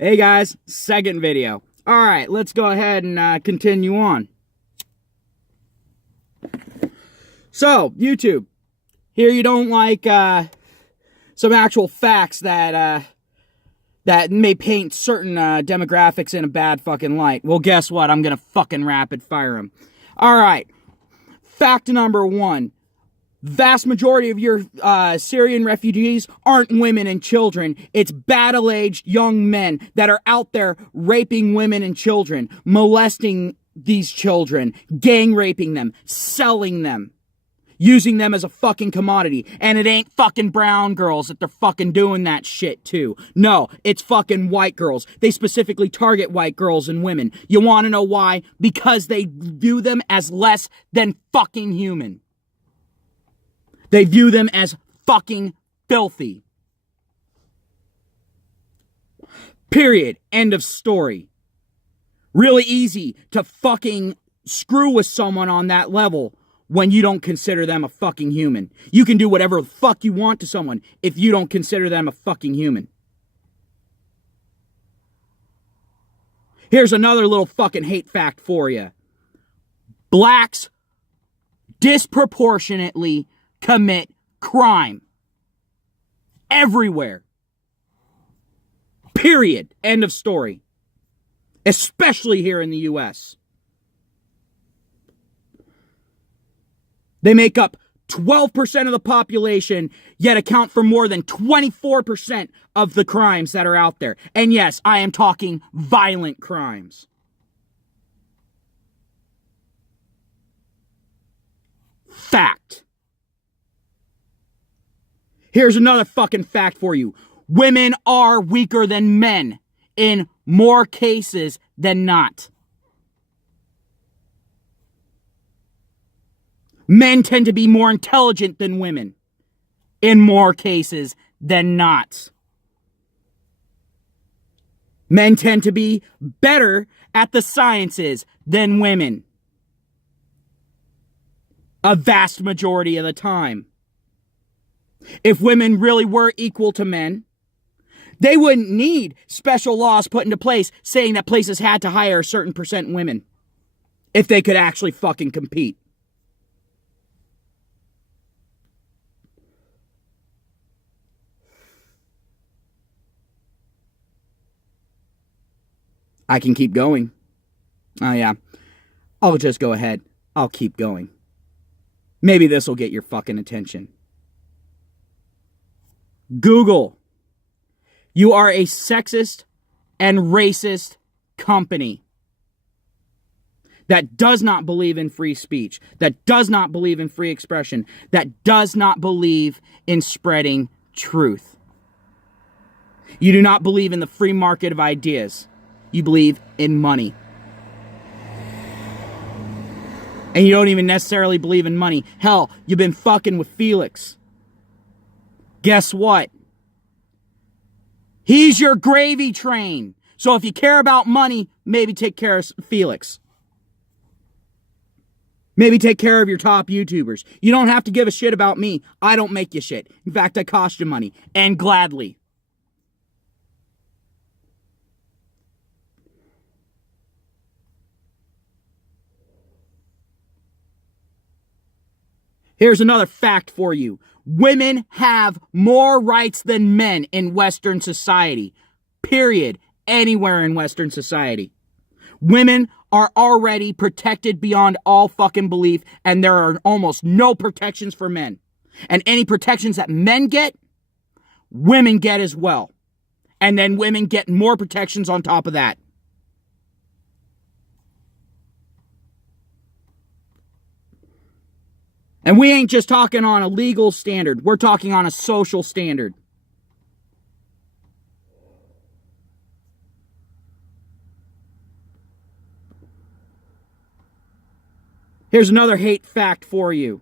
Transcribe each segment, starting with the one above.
Hey guys, second video. Alright, let's go ahead and continue on. So, YouTube, here you don't like some actual facts that may paint certain demographics in a bad fucking light. Well, guess what? I'm gonna fucking rapid fire them. Alright, fact number 1. Vast majority of your Syrian refugees aren't women and children. It's battle-aged young men that are out there raping women and children, molesting these children, gang raping them, selling them, using them as a fucking commodity. And it ain't fucking brown girls that they're fucking doing that shit to. No, it's fucking white girls. They specifically target white girls and women. You want to know why? Because they view them as less than fucking human. They view them as fucking filthy. Period. End of story. Really easy to fucking screw with someone on that level when you don't consider them a fucking human. You can do whatever the fuck you want to someone if you don't consider them a fucking human. Here's another little fucking hate fact for you. Blacks disproportionately commit crime. Everywhere. Period. End of story. Especially here in the U.S. They make up 12% of the population, yet account for more than 24% of the crimes that are out there. And yes, I am talking violent crimes. Fact. Here's another fucking fact for you. Women are weaker than men in more cases than not. Men tend to be more intelligent than women in more cases than not. Men tend to be better at the sciences than women a vast majority of the time. If women really were equal to men, they wouldn't need special laws put into place saying that places had to hire a certain percent women if they could actually fucking compete. I can keep going. Oh yeah, I'll just go ahead. I'll keep going. Maybe this will get your fucking attention. Google. You are a sexist and racist company that does not believe in free speech, that does not believe in free expression, that does not believe in spreading truth. You do not believe in the free market of ideas. You believe in money. And you don't even necessarily believe in money. Hell, you've been fucking with Felix. Guess what? He's your gravy train. So if you care about money, maybe take care of Felix. Maybe take care of your top YouTubers. You don't have to give a shit about me. I don't make you shit. In fact, I cost you money. And gladly. Here's another fact for you. Women have more rights than men in Western society. Period. Anywhere in Western society. Women are already protected beyond all fucking belief, and there are almost no protections for men. And any protections that men get, women get as well. And then women get more protections on top of that. And we ain't just talking on a legal standard. We're talking on a social standard. Here's another hate fact for you.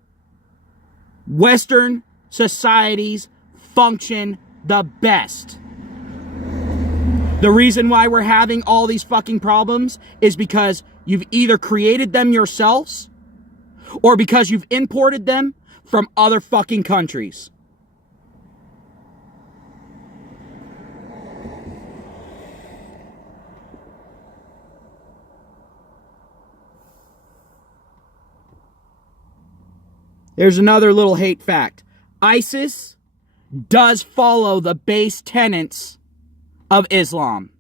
Western societies function the best. The reason why we're having all these fucking problems is because you've either created them yourselves or because you've imported them from other fucking countries. Here's another little hate fact. ISIS does follow the base tenets of Islam.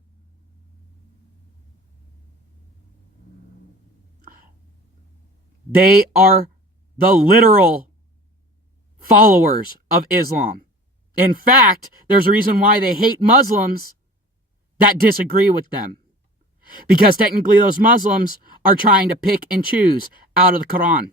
They are the literal followers of Islam. In fact, there's a reason why they hate Muslims that disagree with them. Because technically those Muslims are trying to pick and choose out of the Quran.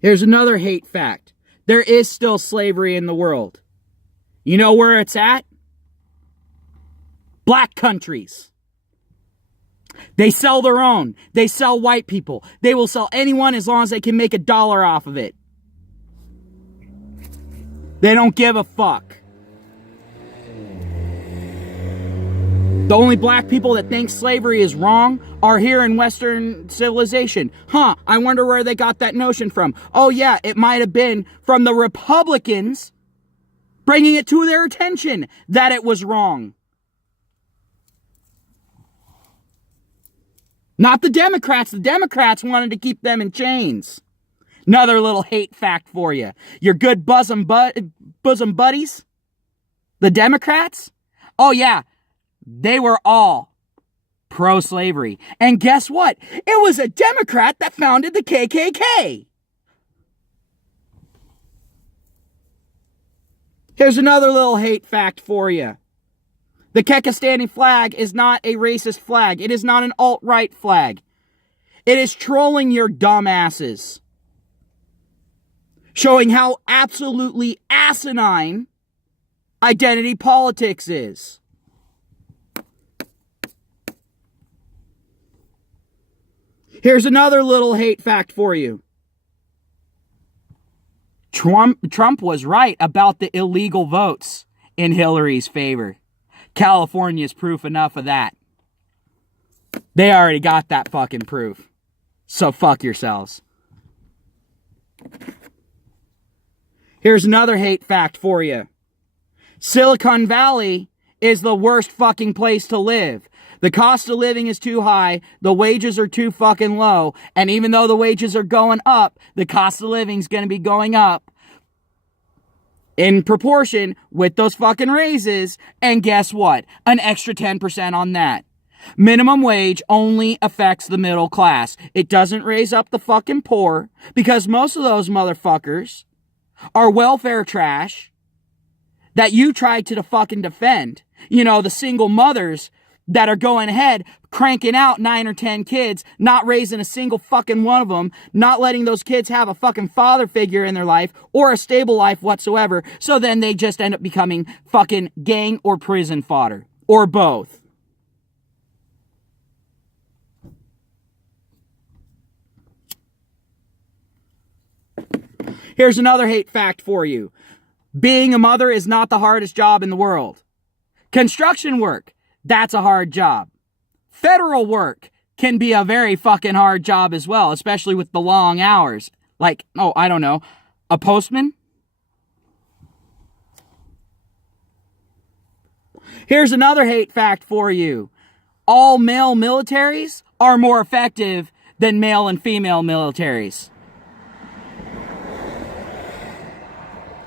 Here's another hate fact. There is still slavery in the world. You know where it's at? Black countries. They sell their own. They sell white people. They will sell anyone as long as they can make $1 off of it. They don't give a fuck. The only black people that think slavery is wrong are here in Western civilization. I wonder where they got that notion from. Oh yeah, it might have been from the Republicans bringing it to their attention that it was wrong. Not the Democrats. The Democrats wanted to keep them in chains. Another little hate fact for you. Your good bosom buddies, the Democrats, oh yeah, they were all pro-slavery. And guess what? It was a Democrat that founded the KKK. Here's another little hate fact for you. The Kekistani flag is not a racist flag. It is not an alt-right flag. It is trolling your dumbasses. Showing how absolutely asinine identity politics is. Here's another little hate fact for you. Trump was right about the illegal votes in Hillary's favor. California's proof enough of that. They already got that fucking proof. So fuck yourselves. Here's another hate fact for you. Silicon Valley is the worst fucking place to live. The cost of living is too high, the wages are too fucking low, and even though the wages are going up, the cost of living is going to be going up in proportion with those fucking raises, and guess what? An extra 10% on that. Minimum wage only affects the middle class. It doesn't raise up the fucking poor, because most of those motherfuckers are welfare trash that you tried to fucking defend. You know, the single mothers that are going ahead, cranking out 9 or 10 kids, not raising a single fucking one of them, not letting those kids have a fucking father figure in their life or a stable life whatsoever. So then they just end up becoming fucking gang or prison fodder, or both. Here's another hate fact for you. Being a mother is not the hardest job in the world. Construction work, that's a hard job. Federal work can be a very fucking hard job as well, especially with the long hours. Like, I don't know, a postman? Here's another hate fact for you. All male militaries are more effective than male and female militaries.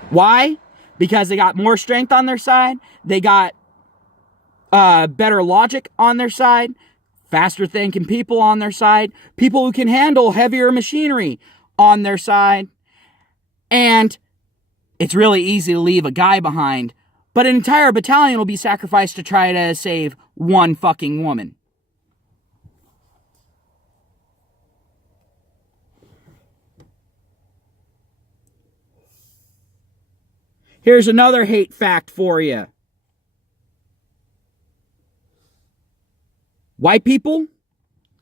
Why? Because they got more strength on their side. They got better logic on their side. Faster thinking people on their side. People who can handle heavier machinery on their side. And it's really easy to leave a guy behind. But an entire battalion will be sacrificed to try to save one fucking woman. Here's another hate fact for you. White people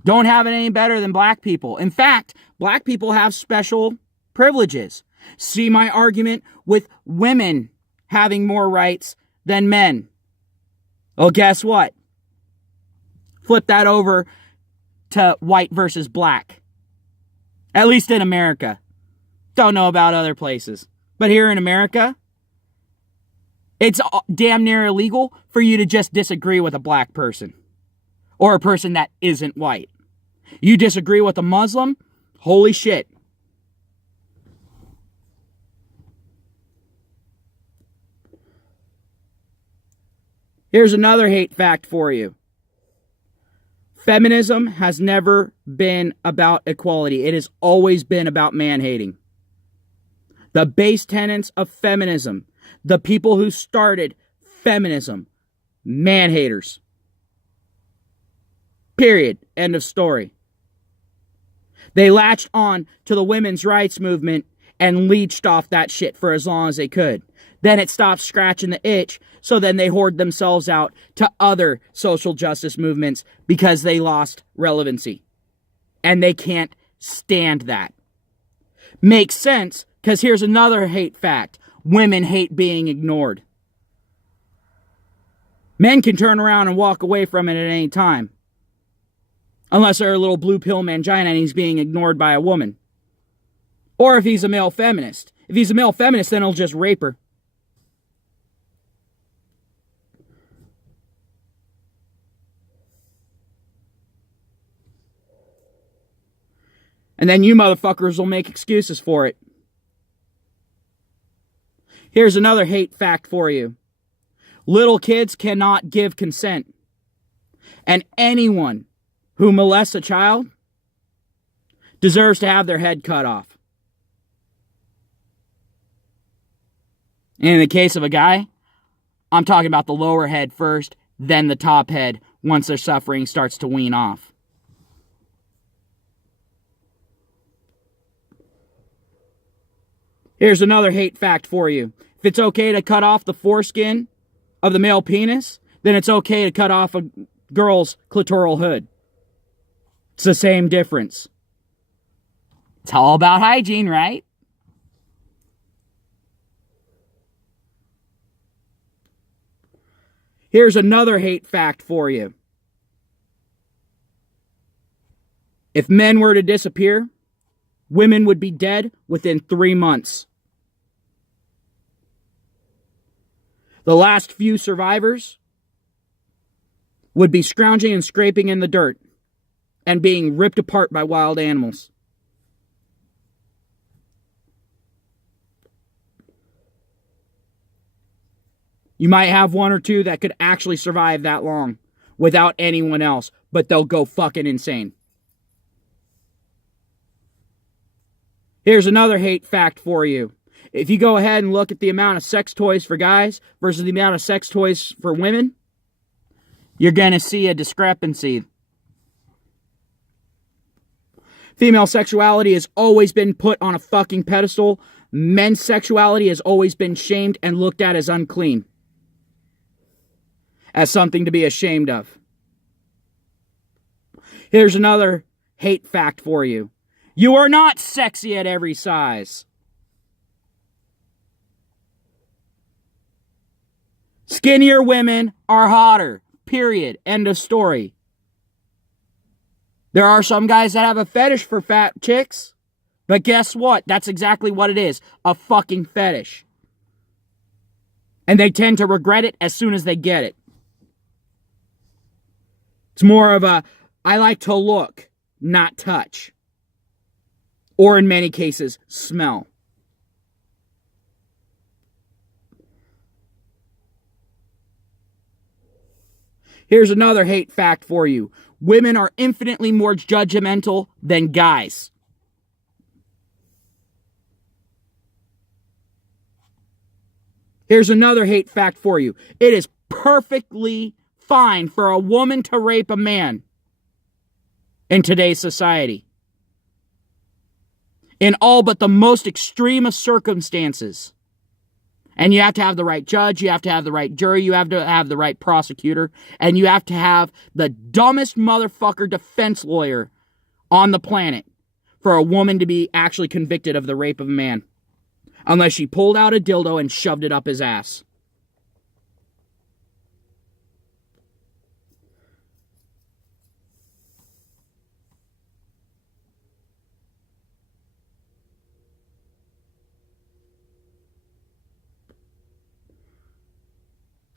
don't have it any better than black people. In fact, black people have special privileges. See my argument with women having more rights than men. Well, guess what? Flip that over to white versus black. At least in America. Don't know about other places. But here in America, it's damn near illegal for you to just disagree with a black person. Or a person that isn't white. You disagree with a Muslim? Holy shit. Here's another hate fact for you. Feminism has never been about equality. It has always been about man-hating. The base tenets of feminism, the people who started feminism, man-haters. Period. End of story. They latched on to the women's rights movement and leeched off that shit for as long as they could. Then it stopped scratching the itch, so then they hoard themselves out to other social justice movements because they lost relevancy. And they can't stand that. Makes sense, because here's another hate fact. Women hate being ignored. Men can turn around and walk away from it at any time. Unless they're a little blue pill mangina and he's being ignored by a woman. Or if he's a male feminist. If he's a male feminist, then he'll just rape her. And then you motherfuckers will make excuses for it. Here's another hate fact for you. Little kids cannot give consent. And anyone who molests a child deserves to have their head cut off. And in the case of a guy, I'm talking about the lower head first, then the top head once their suffering starts to wean off. Here's another hate fact for you. If it's okay to cut off the foreskin of the male penis, then it's okay to cut off a girl's clitoral hood. It's the same difference. It's all about hygiene, right? Here's another hate fact for you. If men were to disappear, women would be dead within 3 months. The last few survivors would be scrounging and scraping in the dirt and being ripped apart by wild animals. You might have one or two that could actually survive that long without anyone else, but they'll go fucking insane. Here's another hate fact for you. If you go ahead and look at the amount of sex toys for guys versus the amount of sex toys for women, you're going to see a discrepancy. Female sexuality has always been put on a fucking pedestal. Men's sexuality has always been shamed and looked at as unclean. As something to be ashamed of. Here's another hate fact for you. You are not sexy at every size. Skinnier women are hotter. Period. End of story. There are some guys that have a fetish for fat chicks. But guess what? That's exactly what it is. A fucking fetish. And they tend to regret it as soon as they get it. It's more of a, I like to look, not touch. Or in many cases, smell. Here's another hate fact for you. Women are infinitely more judgmental than guys. Here's another hate fact for you. It is perfectly fine for a woman to rape a man in today's society. In all but the most extreme of circumstances. And you have to have the right judge, you have to have the right jury, you have to have the right prosecutor, and you have to have the dumbest motherfucker defense lawyer on the planet for a woman to be actually convicted of the rape of a man. Unless she pulled out a dildo and shoved it up his ass.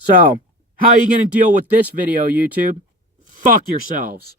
So, how are you going to deal with this video, YouTube? Fuck yourselves.